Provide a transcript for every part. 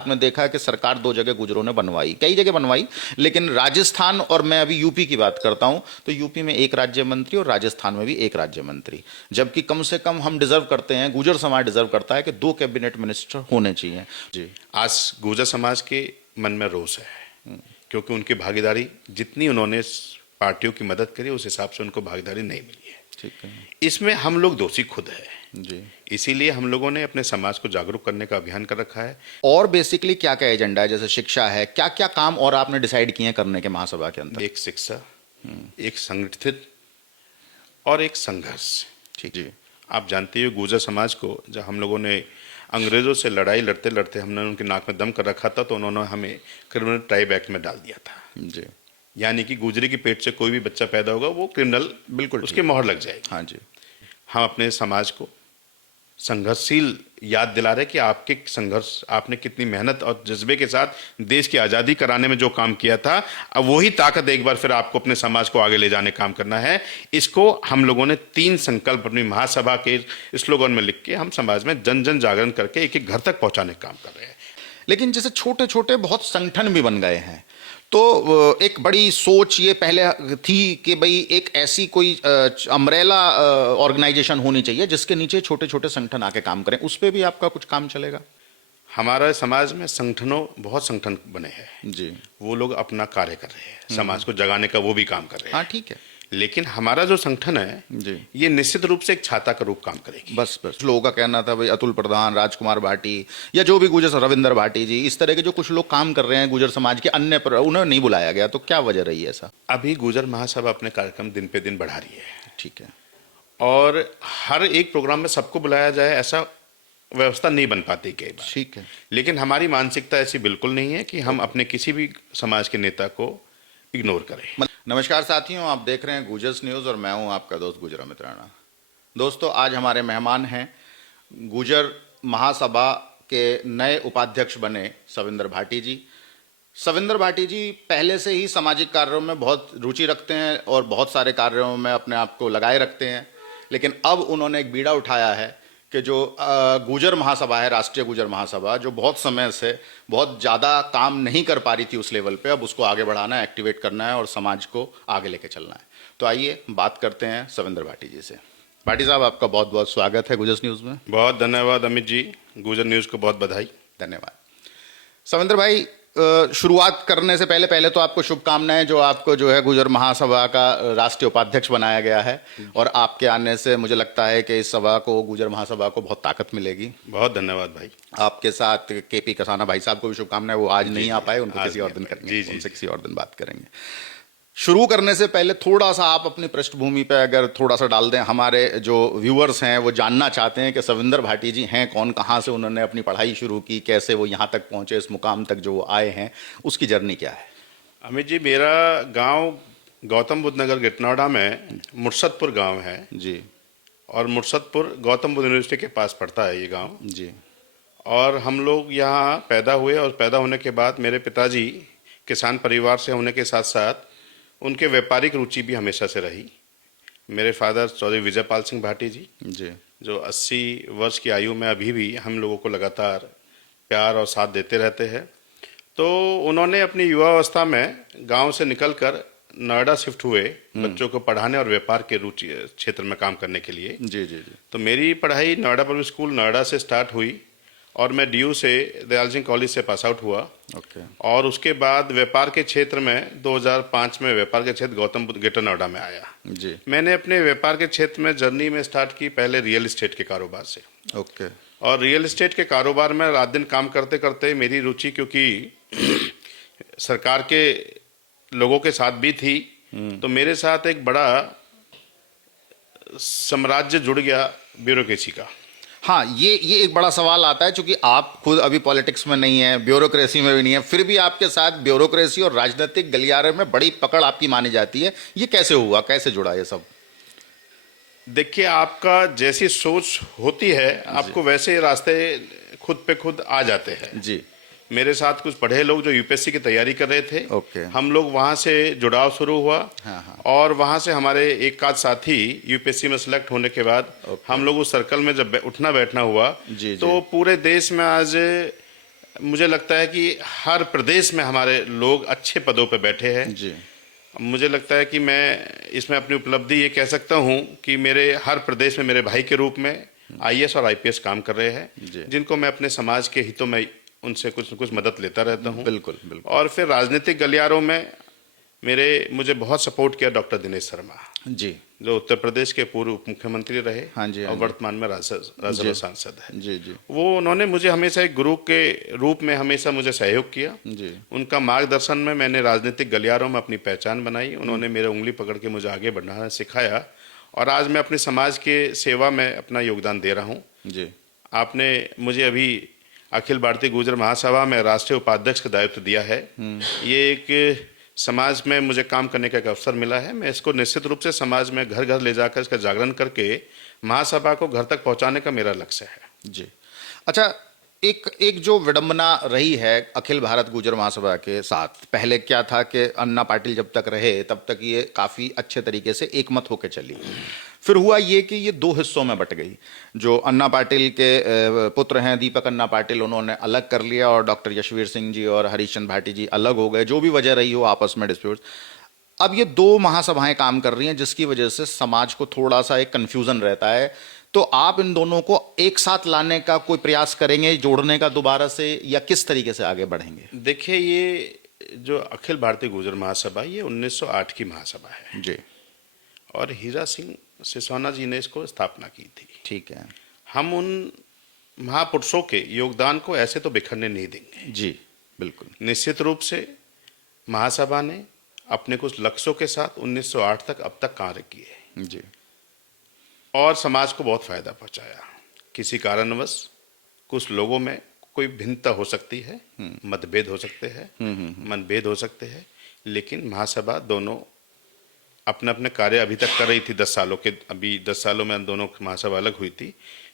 आपने देखा है कि सरकार दो जगह गुजरों ने बनवाई, कई जगह बनवाई, लेकिन राजस्थान और मैं अभी यूपी की बात करता हूं तो यूपी में एक राज्य मंत्री और राजस्थान में भी एक राज्य मंत्री, जबकि कम से कम हम डिजर्व करते हैं, गुजर समाज डिजर्व करता है कि दो कैबिनेट मिनिस्टर होने चाहिए। जी। आज गुर्जर समाज के मन में रोष है क्योंकि उनकी भागीदारी जितनी उन्होंने पार्टियों की मदद करी उस हिसाब से उनको भागीदारी नहीं मिली है। ठीक है। इसमें हम लोग दोषी खुद है। जी। इसीलिए हम लोगों ने अपने समाज को जागरूक करने का अभियान कर रखा है। और बेसिकली क्या क्या एजेंडा है, जैसे शिक्षा है, क्या क्या काम और आपने डिसाइड किए हैं करने के महासभा के अंदर? एक शिक्षा, एक संगठित और एक संघर्ष। ठीक। जी। आप जानते हो गुर्जर समाज को जब हम लोगों ने अंग्रेजों से लड़ाई लड़ते लड़ते हमने उनके नाक में दम कर रखा था तो उन्होंने हमें क्रिमिनल ट्राइब एक्ट में डाल दिया था। जी। यानी कि गुजरी की पेट से कोई भी बच्चा पैदा होगा वो क्रिमिनल, बिल्कुल उसकी मोहर लग जाएगी। हाँ जी। हम अपने समाज को संघर्षशील याद दिला रहे कि आपके संघर्ष, आपने कितनी मेहनत और जज्बे के साथ देश की आज़ादी कराने में जो काम किया था, अब वही ताकत एक बार फिर आपको अपने समाज को आगे ले जाने काम करना है। इसको हम लोगों ने 3 संकल्प अपनी महासभा के स्लोगन में लिख के हम समाज में जन जन जागरण करके एक एक घर तक पहुंचाने का काम कर रहे हैं। लेकिन जैसे छोटे छोटे बहुत संगठन भी बन गए हैं, तो एक बड़ी सोच ये पहले थी कि भाई एक ऐसी कोई अम्ब्रेला ऑर्गेनाइजेशन होनी चाहिए जिसके नीचे छोटे छोटे संगठन आके काम करें, उस पर भी आपका कुछ काम चलेगा? हमारे समाज में बहुत संगठन बने हैं जी। वो लोग अपना कार्य कर रहे हैं, समाज को जगाने का वो भी काम कर रहे हैं। हाँ ठीक है। लेकिन हमारा जो संगठन है जी। ये निश्चित रूप से एक छाता का रूप काम करेगी। बस लोगों का कहना था भाई अतुल प्रधान, राजकुमार भाटी या जो भी गुजर, रविंदर भाटी जी, इस तरह के जो कुछ लोग काम कर रहे हैं गुजर समाज के अन्य पर, उन्हें नहीं बुलाया गया, तो क्या वजह रही है ऐसा? अभी गुर्जर महासभा अपने कार्यक्रम दिन पे दिन बढ़ा रही है। ठीक है। और हर एक प्रोग्राम में सबको बुलाया जाए ऐसा व्यवस्था नहीं बन पाती कई बार। ठीक है। लेकिन हमारी मानसिकता ऐसी बिल्कुल नहीं है कि हम अपने किसी भी समाज के नेता को इग्नोर करें। नमस्कार साथियों, आप देख रहे हैं गुजर्स न्यूज़ और मैं हूं आपका दोस्त गुजर अमित राणा। दोस्तों, आज हमारे मेहमान हैं गुजर महासभा के नए उपाध्यक्ष बने सविंदर भाटी जी। सविंदर भाटी जी पहले से ही सामाजिक कार्यों में बहुत रुचि रखते हैं और बहुत सारे कार्यों में अपने आप को लगाए रखते हैं, लेकिन अब उन्होंने एक बीड़ा उठाया है कि जो गुजर महासभा है, राष्ट्रीय गुजर महासभा, जो बहुत समय से बहुत ज़्यादा काम नहीं कर पा रही थी उस लेवल पे, अब उसको आगे बढ़ाना है, एक्टिवेट करना है और समाज को आगे लेके चलना है। तो आइए बात करते हैं सविंदर भाटी जी से। भाटी साहब, आपका बहुत बहुत स्वागत है गुजर न्यूज़ में। बहुत धन्यवाद अमित जी, गुर्जर न्यूज़ को बहुत बधाई। धन्यवाद। सविंदर भाई, शुरुआत करने से पहले तो आपको शुभकामनाएं, जो आपको जो है गुजर महासभा का राष्ट्रीय उपाध्यक्ष बनाया गया है, और आपके आने से मुझे लगता है कि इस सभा को, गुजर महासभा को बहुत ताकत मिलेगी। बहुत धन्यवाद भाई। आपके साथ केपी कसाना भाई साहब को भी शुभकामनाएं, वो आज नहीं आ पाए, उनको किसी और दिन करेंगे, उनसे किसी और दिन बात करेंगे। शुरू करने से पहले थोड़ा सा आप अपनी पृष्ठभूमि पे अगर थोड़ा सा डाल दें, हमारे जो व्यूअर्स हैं वो जानना चाहते हैं कि सविंदर भाटी जी हैं कौन, कहाँ से उन्होंने अपनी पढ़ाई शुरू की, कैसे वो यहाँ तक पहुँचे, इस मुकाम तक जो वो आए हैं, उसकी जर्नी क्या है? अमित जी, मेरा गांव गौतम बुद्ध नगर गिटनौड़ा में मुर्शदपुर गांव है जी। और मुर्शदपुर गौतम बुद्ध यूनिवर्सिटी के पास पड़ता है ये गांव जी। और हम लोग यहाँ पैदा हुए और पैदा होने के बाद मेरे पिताजी किसान परिवार से होने के साथ साथ उनके व्यापारिक रुचि भी हमेशा से रही। मेरे फादर चौधरी विजयपाल सिंह भाटी जी, जो 80 वर्ष की आयु में अभी भी हम लोगों को लगातार प्यार और साथ देते रहते हैं। तो उन्होंने अपनी युवावस्था में गांव से निकलकर नोएडा शिफ्ट हुए बच्चों को पढ़ाने और व्यापार के रुचि क्षेत्र में काम करने के लिए। जी जी जी। तो मेरी पढ़ाई नोएडा पब्लिक स्कूल नोएडा से स्टार्ट हुई और मैं डीयू से दयाल सिंह कॉलेज से पास आउट हुआ। ओके। और उसके बाद व्यापार के क्षेत्र में 2005 में व्यापार के क्षेत्र गौतम बुद्ध ग्रेटर नोएडा में आया। जी। मैंने अपने व्यापार के क्षेत्र में जर्नी में स्टार्ट की पहले रियल एस्टेट के कारोबार से। ओके। और रियल एस्टेट के कारोबार में रात दिन काम करते करते मेरी रुचि, क्योंकि सरकार के लोगों के साथ भी थी, तो मेरे साथ एक बड़ा साम्राज्य जुड़ गया ब्यूरोक्रेसी का। हाँ, ये एक बड़ा सवाल आता है, क्योंकि आप खुद अभी पॉलिटिक्स में नहीं है, ब्यूरोक्रेसी में भी नहीं है, फिर भी आपके साथ ब्यूरोक्रेसी और राजनीतिक गलियारे में बड़ी पकड़ आपकी मानी जाती है। ये कैसे हुआ, कैसे जुड़ा ये सब? देखिए, आपका जैसी सोच होती है आपको वैसे रास्ते खुद पे खुद आ जाते हैं। जी। मेरे साथ कुछ पढ़े लोग जो यूपीएससी की तैयारी कर रहे थे। ओके। हम लोग वहाँ से जुड़ाव शुरू हुआ। हाँ हाँ। और वहाँ से हमारे एक आध साथी यूपीएससी में सिलेक्ट होने के बाद हम लोग उस सर्कल में जब उठना बैठना हुआ, जी, तो पूरे देश में आज मुझे लगता है कि हर प्रदेश में हमारे लोग अच्छे पदों पर बैठे हैं। जी मुझे लगता है कि मैं इसमें अपनी उपलब्धि ये कह सकता हूँ कि मेरे हर प्रदेश में मेरे भाई के रूप में आईएएस और आईपीएस काम कर रहे जी। हैं, जिनको मैं अपने समाज के हितों में उनसे कुछ न कुछ मदद लेता रहता हूँ। बिल्कुल बिल्कुल। और फिर राजनीतिक गलियारों में मुझे बहुत सपोर्ट किया डॉक्टर दिनेश शर्मा, जी जो उत्तर प्रदेश के पूर्व उप मुख्यमंत्री रहे। हाँ जी, हाँ और जी। वर्तमान में राज्यसभा सांसद है। जी जी वो उन्होंने मुझे हमेशा एक गुरु के रूप में हमेशा मुझे सहयोग किया। जी उनका मार्गदर्शन में मैंने राजनीतिक गलियारों में अपनी पहचान बनाई। उन्होंने मेरे उंगली पकड़ के मुझे आगे बढ़ना सिखाया और आज मैं अपने समाज के सेवा में अपना योगदान दे रहा हूँ। जी आपने मुझे अभी अखिल भारतीय गुर्जर महासभा में राष्ट्रीय उपाध्यक्ष का दायित्व दिया है। ये एक समाज में मुझे काम करने का एक अवसर मिला है। मैं इसको निश्चित रूप से समाज में घर घर ले जाकर इसका जागरण करके महासभा को घर तक पहुंचाने का मेरा लक्ष्य है। जी। अच्छा, एक एक जो विडंबना रही है अखिल भारत गुर्जर महासभा के साथ, पहले क्या था कि अन्ना पाटिल जब तक रहे तब तक ये काफ़ी अच्छे तरीके से एकमत होकर चली। फिर हुआ ये कि ये दो हिस्सों में बट गई। जो अन्ना पाटिल के पुत्र हैं दीपक अन्ना पाटिल, उन्होंने अलग कर लिया और डॉक्टर यशवीर सिंह जी और हरीश चंद्र भाटी जी अलग हो गए। जो भी वजह रही हो आपस में डिस्प्यूट, अब ये दो महासभाएं काम कर रही हैं, जिसकी वजह से समाज को थोड़ा सा एक कन्फ्यूजन रहता है। तो आप इन दोनों को एक साथ लाने का कोई प्रयास करेंगे, जोड़ने का दोबारा से, या किस तरीके से आगे बढ़ेंगे? देखिए, ये जो अखिल भारतीय गुर्जर महासभा ये 1908 की महासभा है जी और हीरा सिंह सिसोना जी ने इसको स्थापना की थी। ठीक है। हम उन महापुरुषों के योगदान को ऐसे तो बिखरने नहीं देंगे। जी बिल्कुल। निश्चित रूप से महासभा ने अपने कुछ लक्ष्यों के साथ 1908 तक अब तक कार्य किए जी और समाज को बहुत फायदा पहुंचाया। किसी कारणवश कुछ लोगों में कोई भिन्नता हो सकती है, मतभेद हो सकते हैं, मनभेद हो सकते हैं, लेकिन महासभा दोनों अपने अपने कार्य अभी तक कर रही थी। 10 सालों के, अभी 10 सालों में दोनों की महासभा अलग हुई थी,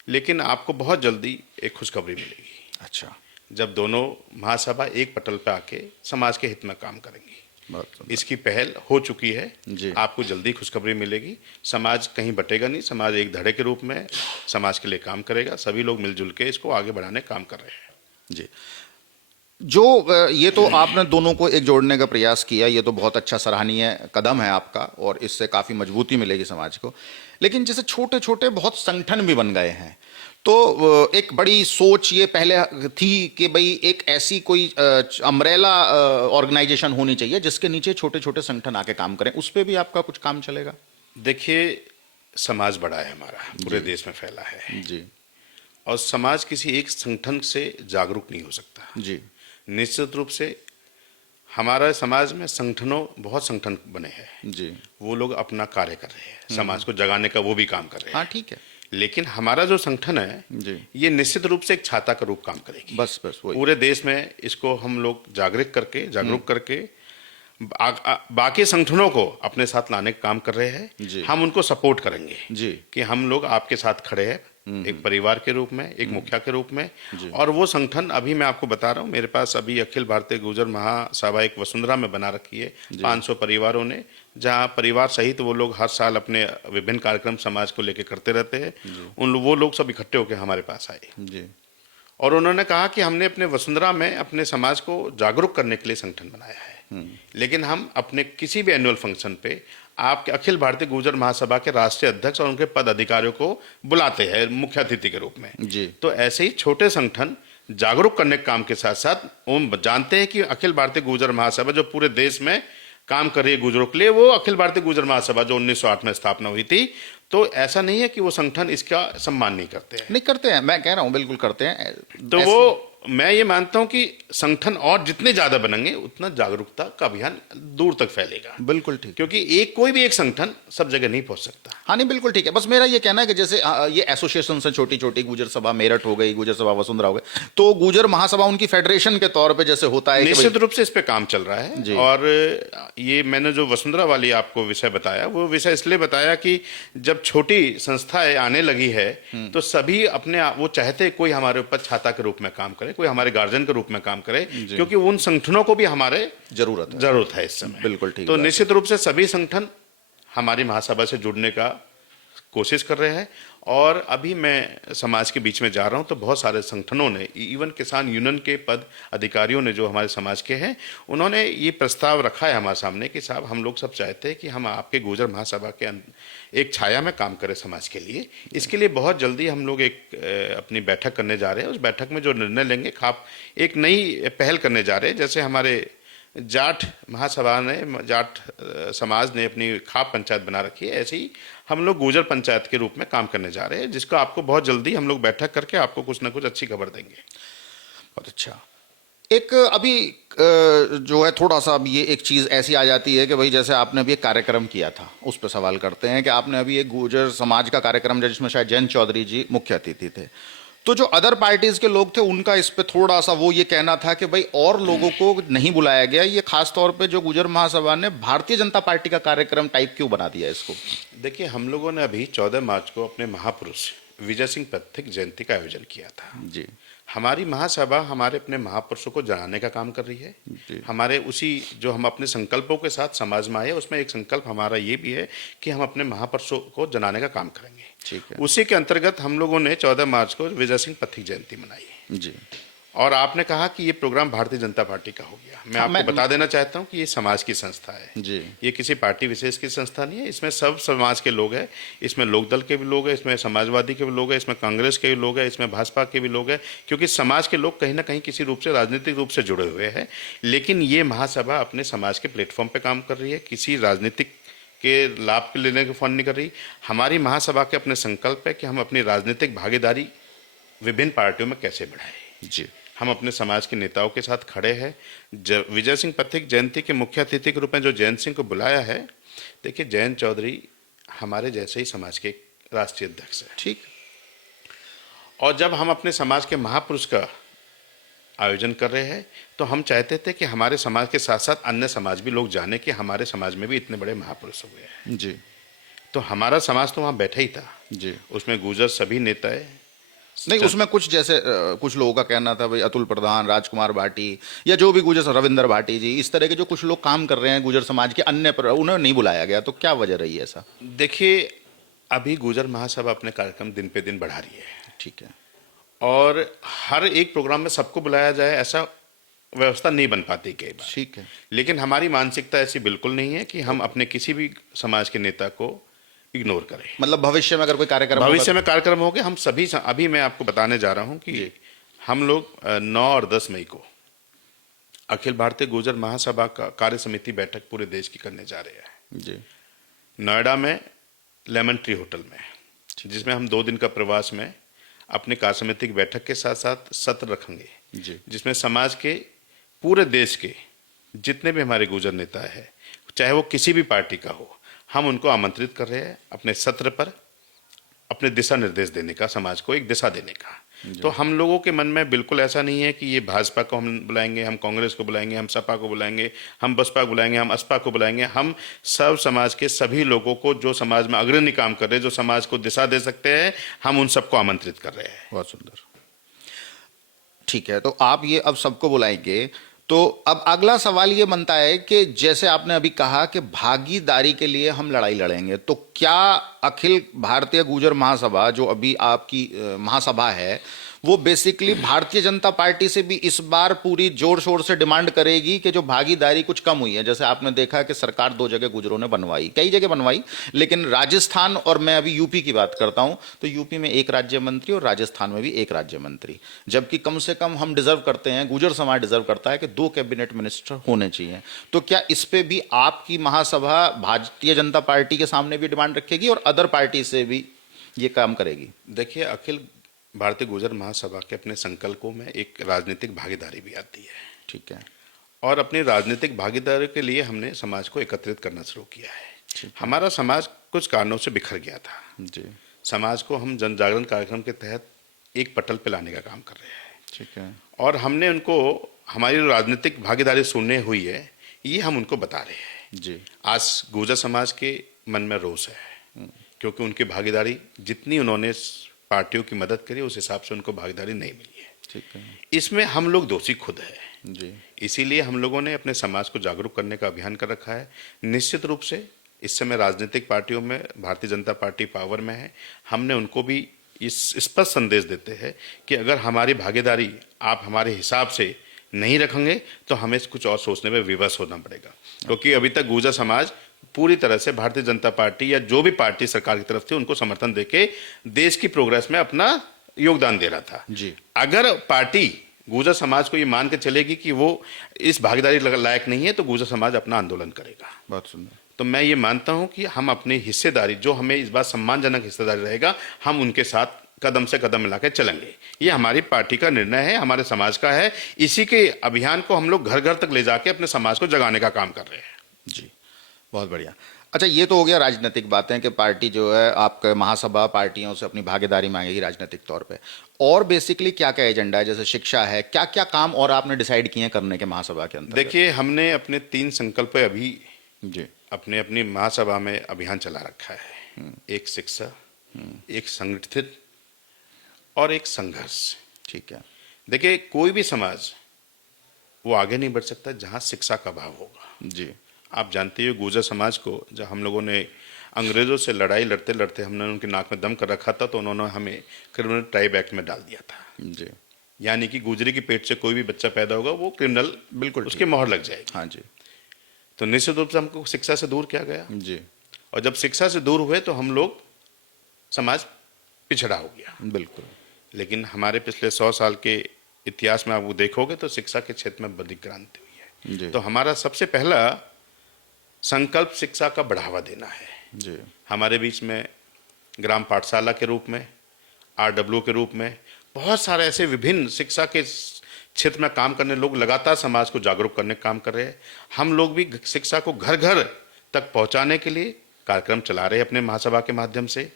लेकिन आपको बहुत जल्दी एक खुशखबरी मिलेगी। अच्छा, जब दोनों महासभा एक पटल पर आके समाज के हित में काम करेंगी। बहुत सुंदर। इसकी पहल हो चुकी है जी। आपको जल्दी खुशखबरी मिलेगी। समाज कहीं बटेगा नहीं, समाज एक धड़े के रूप में समाज के लिए काम करेगा। सभी लोग मिलजुल के इसको आगे बढ़ाने का काम कर रहे हैं। जी। जो ये तो आपने दोनों को एक जोड़ने का प्रयास किया, ये तो बहुत अच्छा सराहनीय कदम है आपका और इससे काफ़ी मजबूती मिलेगी समाज को। लेकिन जैसे छोटे छोटे बहुत संगठन भी बन गए हैं, तो एक बड़ी सोच ये पहले थी कि भाई एक ऐसी कोई अम्ब्रेला ऑर्गेनाइजेशन होनी चाहिए जिसके नीचे छोटे छोटे संगठन आके काम करें। उस पर भी आपका कुछ काम चलेगा? देखिए, समाज बड़ा है हमारा, पूरे देश में फैला है जी और समाज किसी एक संगठन से जागरूक नहीं हो सकता। जी निश्चित रूप से हमारा समाज में बहुत संगठन बने हैं। जी। वो लोग अपना कार्य कर रहे हैं, समाज को जगाने का वो भी काम कर रहे हैं। हाँ ठीक है। लेकिन हमारा जो संगठन है जी। ये निश्चित रूप से एक छाता का रूप काम करेगी। बस बस वही। पूरे देश में इसको हम लोग जागरूक करके बाकी संगठनों को अपने साथ लाने का काम कर रहे जी। हैं। हम उनको सपोर्ट करेंगे जी। कि हम लोग आपके साथ खड़े हैं, एक परिवार के रूप में, एक मुखिया के रूप में। जी। और वो संगठन अभी मैं आपको बता रहा हूँ, मेरे पास अभी अखिल भारतीय गुर्जर महासभा एक वसुंधरा में बना रखी है 500 परिवारों ने, जहाँ परिवार सहित वो लोग हर साल अपने विभिन्न कार्यक्रम समाज को लेकर करते रहते हैं। वो लोग सब इकट्ठे होकर हमारे पास आए जी और उन्होंने कहा कि हमने अपने वसुंधरा में अपने समाज को जागरूक करने के लिए संगठन बनाया है, लेकिन हम अपने किसी भी एनुअल फंक्शन पे आपके अखिल भारतीय गुर्जर महासभा के राष्ट्रीय अध्यक्ष और उनके पद अधिकारियों को बुलाते हैं मुख्य अतिथि के रूप में। जी। तो ऐसे ही छोटे संगठन जागरूक करने के काम के साथ साथ हम जानते हैं कि अखिल भारतीय गुर्जर महासभा जो पूरे देश में काम कर रही है गुर्जरों के लिए, वो अखिल भारतीय गुर्जर महासभा जो 1908 में स्थापना हुई थी। तो ऐसा नहीं है कि वो संगठन इसका सम्मान नहीं करते हैं। नहीं करते हैं, मैं कह रहा हूं बिल्कुल करते हैं। तो वो मैं ये मानता हूं कि संगठन और जितने ज्यादा बनेंगे उतना जागरूकता का अभियान दूर तक फैलेगा। बिल्कुल ठीक। क्योंकि कोई भी एक संगठन सब जगह नहीं पहुंच सकता। हाँ नहीं बिल्कुल ठीक है। बस मेरा ये कहना है कि जैसे ये एसोसिएशन से छोटी छोटी गुर्जर सभा मेरठ हो गई, गुर्जर सभा वसुंधरा हो गई, तो गुर्जर महासभा उनकी फेडरेशन के तौर पे जैसे होता है। निश्चित रूप से इस पे काम चल रहा है। और ये मैंने जो वसुंधरा वाली आपको विषय बताया, वो विषय इसलिए बताया कि जब छोटी संस्थाएं आने लगी है तो सभी अपने वो चाहते कोई हमारे ऊपर छाता के रूप में काम करे, कोई हमारे गार्जियन के रूप में काम करे, क्योंकि उन संगठनों को भी हमारे जरूरत है इस समय। बिल्कुल ठीक। तो निश्चित रूप से सभी संगठन हमारी महासभा से जुड़ने का कोशिश कर रहे हैं। और अभी मैं समाज के बीच में जा रहा हूं तो बहुत सारे संगठनों ने, इवन किसान यूनियन के पद अधिकारियों ने जो हमारे समाज के हैं, उन्होंने ये प्रस्ताव रखा है हमारे सामने कि साहब हम लोग सब चाहते हैं कि हम आपके गुर्जर महासभा के एक छाया में काम करें समाज के लिए। इसके लिए बहुत जल्दी हम लोग एक अपनी बैठक करने जा रहे हैं। उस बैठक में जो निर्णय लेंगे, खाप एक नई पहल करने जा रहे हैं। जैसे हमारे जाट महासभा ने, जाट समाज ने अपनी खाप पंचायत बना रखी है, ऐसे ही हम लोग गुर्जर पंचायत के रूप में काम करने जा रहे हैं, जिसको आपको बहुत जल्दी हम लोग बैठक करके आपको कुछ ना कुछ अच्छी खबर देंगे। बहुत अच्छा। एक अभी जो है थोड़ा सा अब ये एक चीज़ ऐसी आ जाती है कि भाई जैसे आपने अभी एक कार्यक्रम किया था, उस पर सवाल करते हैं कि आपने अभी एक गुर्जर समाज का कार्यक्रम जिसमें शायद जयंत चौधरी जी मुख्य अतिथि थे, तो जो अदर पार्टीज के लोग थे उनका इस पे थोड़ा सा वो ये कहना था कि भाई और लोगों को नहीं बुलाया गया, ये खास तौर पे जो गुर्जर महासभा ने भारतीय जनता पार्टी का कार्यक्रम टाइप क्यों बना दिया इसको? देखिए, हम लोगों ने अभी 14 मार्च को अपने महापुरुष विजय सिंह पथिक जयंती का आयोजन किया था जी। हमारी महासभा हमारे अपने महापुरुषों को जनाने का काम कर रही है। हमारे उसी जो हम अपने संकल्पों के साथ समाज में आए, उसमें एक संकल्प हमारा ये भी है कि हम अपने महापुरुषों को जनाने का काम करेंगे। ठीक है। उसी के अंतर्गत हम लोगों ने 14 मार्च को विजय सिंह पथिक जयंती मनाई जी। और आपने कहा कि ये प्रोग्राम भारतीय जनता पार्टी का हो गया। मैं आपको बता देना चाहता हूँ कि ये समाज की संस्था है जी। ये किसी पार्टी विशेष की संस्था नहीं है। इसमें सब समाज के लोग हैं, इसमें लोकदल के भी लोग हैं, इसमें समाजवादी के भी लोग हैं, इसमें कांग्रेस के भी लोग हैं, इसमें भाजपा के भी लोग हैं, क्योंकि समाज के लोग कहीं ना कहीं किसी रूप से राजनीतिक रूप से जुड़े हुए हैं। लेकिन ये महासभा अपने समाज के प्लेटफॉर्म पर काम कर रही है, किसी राजनीतिक के लाभ के लेने के फोन नहीं कर रही। हमारी महासभा के अपने संकल्प है कि हम अपनी राजनीतिक भागीदारी विभिन्न पार्टियों में कैसे बढ़ाएं। जी। हम अपने समाज के नेताओं के साथ खड़े हैं। विजय सिंह पथिक जयंती के मुख्य अतिथि के रूप में जो जयंत सिंह को बुलाया है, देखिए जयंत चौधरी हमारे जैसे ही समाज के राष्ट्रीय अध्यक्ष है। ठीक। और जब हम अपने समाज के महापुरुष का आयोजन कर रहे हैं तो हम चाहते थे कि हमारे समाज के साथ साथ अन्य समाज भी लोग जाने कि हमारे समाज में भी इतने बड़े महापुरुष हुए हैं। जी। तो हमारा समाज तो वहाँ बैठा ही था। जी। उसमें गुर्जर सभी नेता है। नहीं, उसमें कुछ जैसे कुछ लोगों का कहना था भाई अतुल प्रधान, राजकुमार भाटी या जो भी गुर्जर, रविंद्र भाटी जी, इस तरह के जो कुछ लोग काम कर रहे हैं गुर्जर समाज के अन्य पर, उन्हें नहीं बुलाया गया, तो क्या वजह रही है ऐसा? देखिए, अभी गुर्जर महासभा अपने कार्यक्रम दिन पे दिन बढ़ा रही है। ठीक है। और हर एक प्रोग्राम में सबको बुलाया जाए ऐसा व्यवस्था नहीं बन पाती कई बार। ठीक है। लेकिन हमारी मानसिकता ऐसी बिल्कुल नहीं है कि हम अपने किसी भी समाज के नेता को इग्नोर करें। मतलब भविष्य में अगर कोई कार्यक्रम भविष्य में कार्यक्रम हो गए, हम सभी अभी मैं आपको बताने जा रहा हूं कि हम लोग 9 और 10 मई को अखिल भारतीय गुर्जर महासभा का कार्य समिति बैठक पूरे देश की करने जा रहे हैं। जी। नोएडा में लेमन ट्री होटल में, जिसमें हम 2 दिन का प्रवास में अपनी कार्य समिति की बैठक के साथ साथ सत्र रखेंगे, जिसमें समाज के पूरे देश के जितने भी हमारे गुर्जर नेता है, चाहे वो किसी भी पार्टी का हो, हम उनको आमंत्रित कर रहे हैं अपने सत्र पर अपने दिशा निर्देश देने का, समाज को एक दिशा देने का। तो हम लोगों के मन में बिल्कुल ऐसा नहीं है कि ये भाजपा को हम बुलाएंगे, हम कांग्रेस को बुलाएंगे, हम सपा को बुलाएंगे, हम बसपा को बुलाएंगे, हम असपा को बुलाएंगे। हम सब समाज के सभी लोगों को जो समाज में अग्रणी काम कर रहे हैं, जो समाज को दिशा दे सकते हैं, हम उन सबको आमंत्रित कर रहे हैं। बहुत सुंदर। ठीक है, तो आप ये अब सबको बुलाएंगे, तो अब अगला सवाल ये बनता है कि जैसे आपने अभी कहा कि भागीदारी के लिए हम लड़ाई लड़ेंगे, तो क्या अखिल भारतीय गुर्जर महासभा जो अभी आपकी महासभा है, वो बेसिकली भारतीय जनता पार्टी से भी इस बार पूरी जोर शोर से डिमांड करेगी कि जो भागीदारी कुछ कम हुई है? जैसे आपने देखा कि सरकार 2 जगह गुर्जरों ने बनवाई, कई जगह बनवाई, लेकिन राजस्थान और मैं अभी यूपी की बात करता हूं, तो यूपी में 1 राज्य मंत्री और राजस्थान में भी 1 राज्य मंत्री, जबकि कम से कम हम डिजर्व करते हैं, गुर्जर समाज डिजर्व करता है कि 2 कैबिनेट मिनिस्टर होने चाहिए। तो क्या इस पे भी आपकी महासभा भारतीय जनता पार्टी के सामने भी डिमांड रखेगी और अदर पार्टी से भी ये काम करेगी? देखिए, अखिल भारतीय गुर्जर महासभा के अपने संकल्पों में एक राजनीतिक भागीदारी भी आती है। ठीक है। और अपनी राजनीतिक भागीदारी के लिए हमने समाज को एकत्रित करना शुरू किया है। हमारा समाज कुछ कारणों से बिखर गया था। जी। समाज को हम जन जागरण कार्यक्रम के तहत एक पटल पे लाने का काम कर रहे हैं। ठीक है। और हमने उनको हमारी राजनीतिक भागीदारी सुनने हुई है, ये हम उनको बता रहे हैं। जी। आज गुर्जर समाज के मन में रोष है, क्योंकि उनकी भागीदारी जितनी उन्होंने पार्टियों की मदद करी, उस हिसाब से उनको भागीदारी नहीं मिली है। ठीक है। इसमें हम लोग दोषी खुद है। जी। इसीलिए हम लोगों ने अपने समाज को जागरूक करने का अभियान कर रखा है। निश्चित रूप से इस समय राजनीतिक पार्टियों में भारतीय जनता पार्टी पावर में है। हमने उनको भी इस स्पष्ट संदेश देते हैं कि अगर हमारी भागीदारी आप हमारे हिसाब से नहीं रखेंगे तो हमें कुछ और सोचने में विवश होना पड़ेगा, क्योंकि अभी तक गुर्जर समाज पूरी तरह से भारतीय जनता पार्टी या जो भी पार्टी सरकार की तरफ थी उनको समर्थन देके देश की प्रोग्रेस में अपना योगदान दे रहा था जी। अगर पार्टी गुर्जर समाज को ये मान के चलेगी कि वो इस भागीदारी लायक नहीं है तो गुर्जर समाज अपना आंदोलन करेगा। बहुत सुंदर। तो मैं ये मानता हूं कि हम अपनी हिस्सेदारी, जो हमें इस बार सम्मानजनक हिस्सेदारी रहेगा, हम उनके साथ कदम से कदम मिलाकर चलेंगे। ये हमारी पार्टी का निर्णय है, हमारे समाज का है। इसी के अभियान को हम लोग घर घर तक ले जाके अपने समाज को जगाने का काम कर रहे हैं। जी, बहुत बढ़िया। अच्छा, ये तो हो गया राजनीतिक बातें कि पार्टी जो है आपके महासभा पार्टियों से अपनी भागीदारी मांगेगी राजनीतिक तौर पे, और बेसिकली क्या क्या एजेंडा है? जैसे शिक्षा है, क्या क्या काम और आपने डिसाइड किए हैं करने के महासभा के अंदर? देखिए, हमने अपने 3 संकल्प अभी जी। अपनी महासभा में अभियान चला रखा है। एक शिक्षा, एक संगठित और एक संघर्ष। ठीक है। देखिए, कोई भी समाज वो आगे नहीं बढ़ सकता जहां शिक्षा का अभाव होगा। जी। आप जानते हो गुर्जर समाज को जब हम लोगों ने अंग्रेजों से लड़ाई लड़ते लड़ते हमने उनकी नाक में दम कर रखा था तो उन्होंने हमें क्रिमिनल ट्राइब एक्ट में डाल दिया था। जी। यानी कि गुजरी की पेट से कोई भी बच्चा पैदा होगा वो क्रिमिनल, बिल्कुल उसकी मोहर लग जाएगी। हाँ जी। तो निश्चित रूप से हमको शिक्षा से दूर किया गया, जी। और जब शिक्षा से दूर हुए तो हम लोग समाज पिछड़ा हो गया। बिल्कुल। लेकिन हमारे पिछले 100 साल के इतिहास में आप वो देखोगे तो शिक्षा के क्षेत्र में बड़ी क्रांति हुई है। जी। तो हमारा सबसे पहला संकल्प शिक्षा का बढ़ावा देना है। जी। हमारे बीच में ग्राम पाठशाला के रूप में, RW के रूप में बहुत सारे ऐसे विभिन्न शिक्षा के क्षेत्र में काम करने लोग लगातार समाज को जागरूक करने का काम कर रहे हैं। हम लोग भी शिक्षा को घर घर तक पहुंचाने के लिए कार्यक्रम चला रहे हैं अपने महासभा के माध्यम से।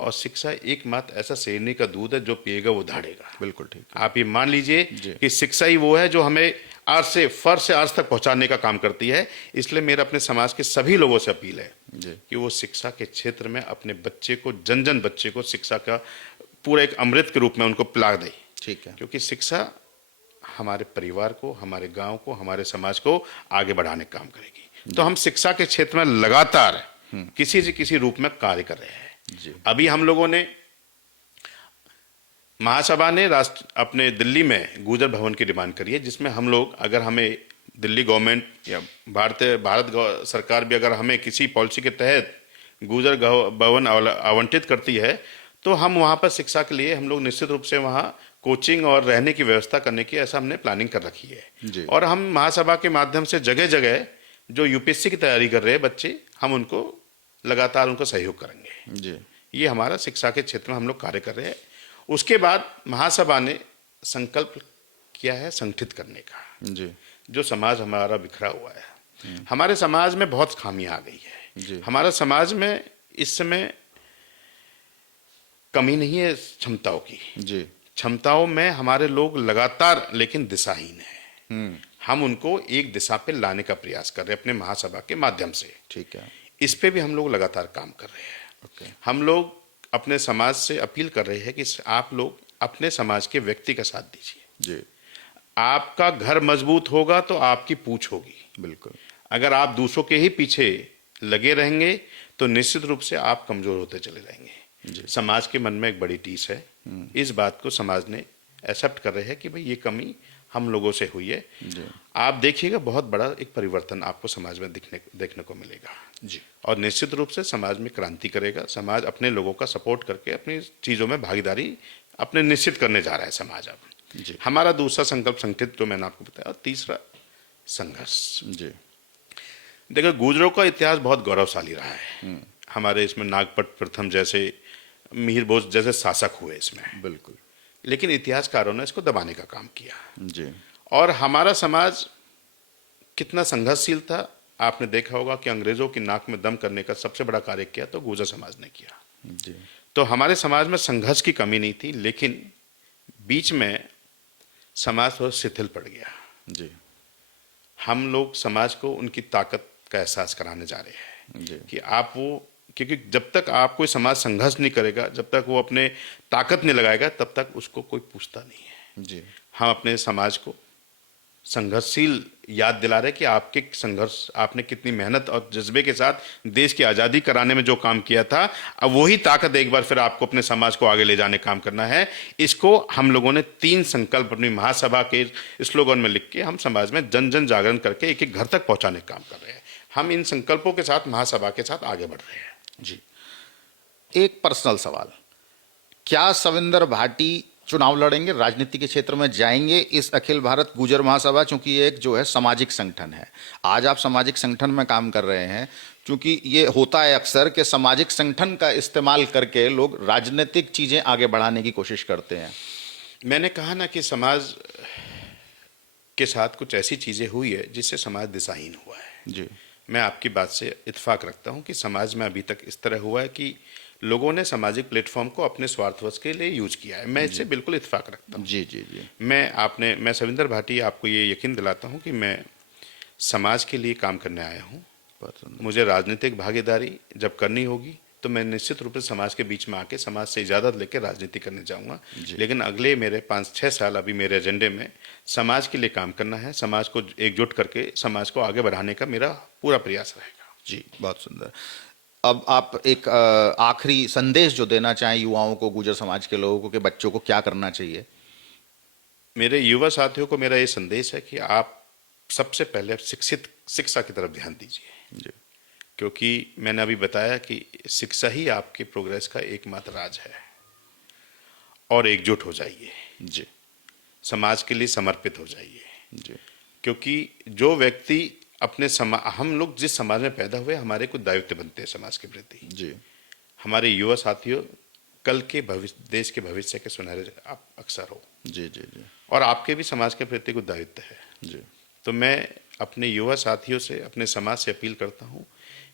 और शिक्षा एकमात्र ऐसा शेरनी का दूध है जो पिएगा वो धाड़ेगा। बिल्कुल ठीक। आप ये मान लीजिए कि शिक्षा ही वो है जो हमें आज से फर्श से आज तक पहुंचाने का काम करती है। इसलिए मेरा अपने समाज के सभी लोगों से अपील है कि वो शिक्षा के क्षेत्र में अपने बच्चे को, जन जन बच्चे को शिक्षा का पूरा एक अमृत के रूप में उनको पिला दे। ठीक है। क्योंकि शिक्षा हमारे परिवार को, हमारे गांव को, हमारे समाज को आगे बढ़ाने का काम करेगी। तो हम शिक्षा के क्षेत्र में लगातार किसी से किसी रूप में कार्य कर रहे हैं। अभी हम लोगों ने महासभा ने अपने दिल्ली में गुर्जर भवन की डिमांड करी है, जिसमें हम लोग, अगर हमें दिल्ली गवर्नमेंट या भारत सरकार भी अगर हमें किसी पॉलिसी के तहत गुर्जर भवन आवंटित करती है तो हम वहाँ पर शिक्षा के लिए हम लोग निश्चित रूप से वहाँ कोचिंग और रहने की व्यवस्था करने की ऐसा हमने प्लानिंग कर रखी है। और हम महासभा के माध्यम से जगह जगह जो UPSC की तैयारी कर रहे हैं बच्चे, हम उनको लगातार उनको सहयोग करेंगे। जी। ये हमारा शिक्षा के क्षेत्र में हम लोग कार्य कर रहे हैं। उसके बाद महासभा ने संकल्प किया है संगठित करने का। जी। जो समाज हमारा बिखरा हुआ है, हमारे समाज में बहुत खामियां आ गई है। हमारा समाज में इस समय कमी नहीं है क्षमताओं की। जी। क्षमताओं में हमारे लोग लगातार लेकिन दिशाहीन है। हम उनको एक दिशा पे लाने का प्रयास कर रहे हैं अपने महासभा के माध्यम से। ठीक है। इस पे भी हम लोग लगातार काम कर रहे हैं। हम लोग अपने समाज से अपील कर रहे हैं कि आप लोग अपने समाज के व्यक्ति का साथ दीजिए। जी। आपका घर मजबूत होगा तो आपकी पूंछ होगी। बिल्कुल। अगर आप दूसरों के ही पीछे लगे रहेंगे तो निश्चित रूप से आप कमजोर होते चले जाएंगे। समाज के मन में एक बड़ी टीस है। इस बात को समाज ने एक्सेप्ट कर रहे हैं कि भाई ये कमी हम लोगों से हुई है। आप देखिएगा बहुत बड़ा एक परिवर्तन आपको समाज में देखने को मिलेगा। जी। और निश्चित रूप से समाज में क्रांति करेगा। समाज अपने लोगों का सपोर्ट करके अपनी चीज़ों में भागीदारी अपने निश्चित करने जा रहा है समाज अब। जी। हमारा दूसरा संकल्प संगठित जो मैंने आपको बताया, और तीसरा संघर्ष। जी। देखो, गुर्जरों का इतिहास बहुत गौरवशाली रहा है। हमारे इसमें नागपट प्रथम जैसे मिहिर बोस जैसे शासक हुए इसमें। बिल्कुल। लेकिन इतिहासकारों ने इसको दबाने का काम किया। जी। और हमारा समाज कितना संघर्षशील था आपने देखा होगा कि अंग्रेजों की नाक में दम करने का सबसे बड़ा कार्य किया तो गुर्जर समाज ने किया। जी। तो हमारे समाज में संघर्ष की कमी नहीं थी, लेकिन बीच में समाज थोड़ा शिथिल पड़ गया। जी। हम लोग समाज को उनकी ताकत का एहसास कराने जा रहे हैं। जी। कि आप वो, क्योंकि जब तक आप कोई समाज संघर्ष नहीं करेगा, जब तक वो अपने ताकत नहीं लगाएगा, तब तक उसको कोई पूछता नहीं है। जी। हम अपने समाज को संघर्षशील याद दिला रहे कि आपके संघर्ष, आपने कितनी मेहनत और जज्बे के साथ देश की आज़ादी कराने में जो काम किया था, अब वही ताकत एक बार फिर आपको अपने समाज को आगे ले जाने काम करना है। इसको हम लोगों ने 3 संकल्प अपनी महासभा के स्लोगन में लिख के हम समाज में जन जन जागरण करके एक एक घर तक पहुंचाने का काम कर रहे हैं। हम इन संकल्पों के साथ महासभा के साथ आगे बढ़ रहे हैं। जी, एक पर्सनल सवाल, क्या सविंदर भाटी चुनाव लड़ेंगे, राजनीति के क्षेत्र में जाएंगे इस अखिल भारत गुर्जर महासभा? चूंकि ये एक जो है सामाजिक संगठन है, आज आप सामाजिक संगठन में काम कर रहे हैं, क्योंकि ये होता है अक्सर कि सामाजिक संगठन का इस्तेमाल करके लोग राजनीतिक चीजें आगे बढ़ाने की कोशिश करते हैं। मैंने कहा ना कि समाज के साथ कुछ ऐसी चीजें हुई है जिससे समाज दिशाहीन हुआ है। जी, मैं आपकी बात से इत्फाक रखता हूं कि समाज में अभी तक इस तरह हुआ है कि लोगों ने सामाजिक प्लेटफॉर्म को अपने स्वार्थवश के लिए यूज किया है। मैं इससे बिल्कुल इत्फाक रखता हूं। जी, जी, जी, मैं सविंदर भाटी आपको ये यकीन दिलाता हूं कि मैं समाज के लिए काम करने आया हूं। बहुत सुंदर। मुझे राजनीतिक भागीदारी जब करनी होगी तो मैं निश्चित रूप से समाज के बीच में आके समाज से इजाज़त लेकर राजनीति करने जाऊंगा। लेकिन अगले मेरे 5-6 साल अभी मेरे एजेंडे में समाज के लिए काम करना है, समाज को एकजुट करके समाज को आगे बढ़ाने का मेरा पूरा प्रयास रहेगा। जी, बहुत सुंदर। अब आप एक आखिरी संदेश जो देना चाहें युवाओं को, गुर्जर समाज के लोगों को, कि बच्चों को क्या करना चाहिए? मेरे युवा साथियों को मेरा ये संदेश है कि आप सबसे पहले शिक्षा की तरफ ध्यान दीजिए। जी, क्योंकि मैंने अभी बताया कि शिक्षा ही आपके प्रोग्रेस का एकमात्र राज है। और एकजुट हो जाइए, जी, समाज के लिए समर्पित हो जाइए। जी, क्योंकि जो व्यक्ति हम लोग जिस समाज में पैदा हुए, हमारे कुछ दायित्व बनते हैं समाज के प्रति। जी, हमारे युवा साथियों, कल के भविष्य, देश के भविष्य के सुनहरे आप अक्सर हो। जी, जी, जी, और आपके भी समाज के प्रति कुछ दायित्व है। जी, तो मैं अपने युवा साथियों से, अपने समाज से अपील करता हूं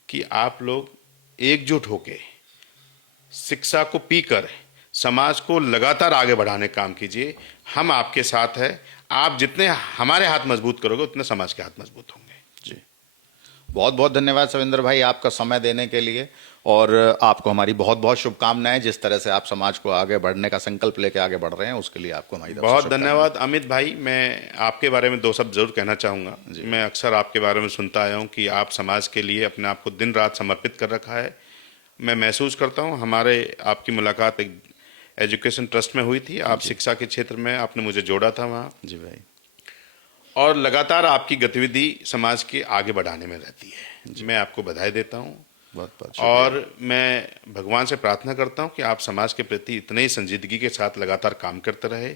कि आप लोग एकजुट होकर शिक्षा को पीकर समाज को लगातार आगे बढ़ाने का काम कीजिए। हम आपके साथ हैं। आप जितने हमारे हाथ मजबूत करोगे उतने समाज के हाथ मजबूत होंगे। जी, बहुत बहुत धन्यवाद सविंदर भाई आपका समय देने के लिए, और आपको हमारी बहुत बहुत शुभकामनाएं। जिस तरह से आप समाज को आगे बढ़ने का संकल्प लेके आगे बढ़ रहे हैं, उसके लिए आपको हमारी तरफ से बहुत शुभकामनाएं। धन्यवाद अमित भाई। मैं आपके बारे में 2 शब्द जरूर कहना चाहूँगा। मैं अक्सर आपके बारे में सुनता आया हूँ कि आप समाज के लिए अपने आप को दिन रात समर्पित कर रखा है। मैं महसूस करता हूँ, आपकी मुलाकात एक एजुकेशन ट्रस्ट में हुई थी। आप शिक्षा के क्षेत्र में आपने मुझे जोड़ा था वहाँ। जी भाई, और लगातार आपकी गतिविधि समाज के आगे बढ़ाने में रहती है। मैं आपको बधाई देता हूँ। बहुत बहुत और मैं भगवान से प्रार्थना करता हूँ कि आप समाज के प्रति इतने ही संजीदगी के साथ लगातार काम करते रहे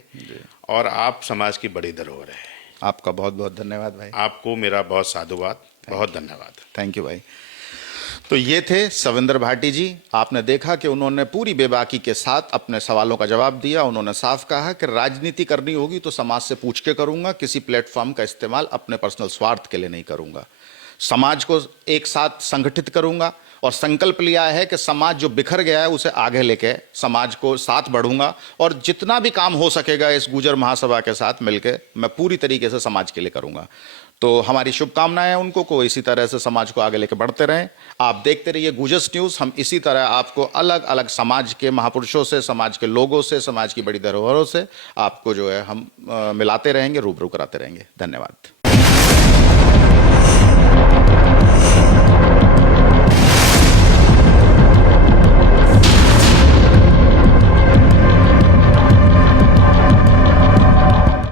और आप समाज की बड़ी धरोहर है। आपका बहुत बहुत धन्यवाद भाई। आपको मेरा बहुत साधुवाद, बहुत धन्यवाद। थैंक यू भाई। तो ये थे सविंदर भाटी जी। आपने देखा कि उन्होंने पूरी बेबाकी के साथ अपने सवालों का जवाब दिया। उन्होंने साफ कहा कि राजनीति करनी होगी तो समाज से पूछ के करूंगा, किसी प्लेटफॉर्म का इस्तेमाल अपने पर्सनल स्वार्थ के लिए नहीं करूंगा। समाज को एक साथ संगठित करूंगा और संकल्प लिया है कि समाज जो बिखर गया है उसे आगे लेके समाज को साथ बढ़ूंगा, और जितना भी काम हो सकेगा इस गुर्जर महासभा के साथ मिलकर मैं पूरी तरीके से समाज के लिए करूंगा। तो हमारी शुभकामनाएं उनको को इसी तरह से समाज को आगे लेकर बढ़ते रहें। आप देखते रहिए गुर्जर्स न्यूज़। हम इसी तरह आपको अलग अलग समाज के महापुरुषों से, समाज के लोगों से, समाज की बड़ी धरोहरों से आपको जो है हम मिलाते रहेंगे, रूबरू कराते रहेंगे। धन्यवाद।